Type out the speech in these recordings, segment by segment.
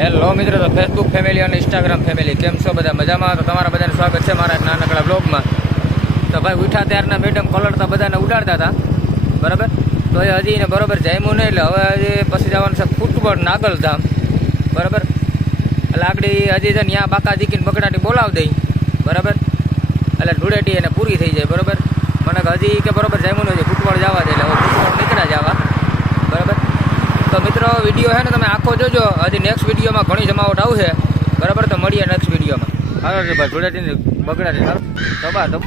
Hello મિત્રો, તો Facebook family અને ઇન્સ્ટાગ્રામ ફેમિલી કેમ છો બધા મજામાં? તો તમારા બધાનું સ્વાગત છે મારા એક નાનકડા બ્લોગમાં. તો ભાઈ ઉઠ્યા ત્યારના મેડમ કલરતા બધાને ઉડાડતા હતા, બરાબર. તો એ હજી એને બરાબર જામ્યું નહીં, એટલે હવે હજી પછી જવાનું છે ફૂટબોળ નાગલધામ, બરાબર. એટલે આગળ હજી છે ને ત્યાં બાકા દીકીને બગડાટી બોલાવી દઈ, બરાબર. એટલે ધૂળેટી એને પૂરી થઈ જાય, બરાબર. મને હજી કે બરાબર જામ્યું નહીં, ફૂટબોળ જવા દે, એટલે હવે ફૂટબોળ નીકળ્યા જવા, બરાબર. તો મિત્રો વિડીયો છે ને તમે આખો જોજો, હજી નેક્સ્ટ વિડીયોમાં ઘણી જમાવટ આવશે, બરાબર. તો મળીએ નેક્સ્ટ વિડીયોમાં. હાલો ભાઈ ધૂળેટીને બગડાટી હાલો દબા દબ.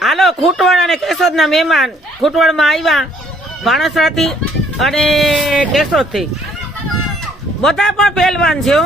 હાલો ખૂટવાડ અને કેશોદ ના મહેમાન ખૂટવાડ માં આવ્યા ભાણસરા થી અને કેશોદ થી બધા પણ પહેલવાન છે.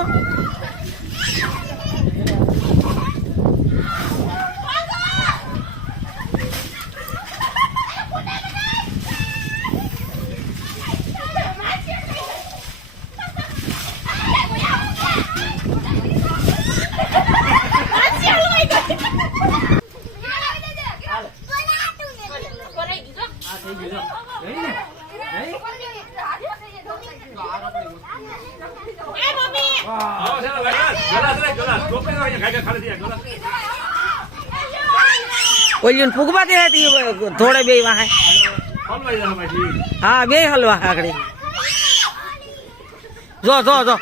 ઓલી ફૂગવા દે થોડે બે વાહે હા બે હલવા આગળ જો જો જો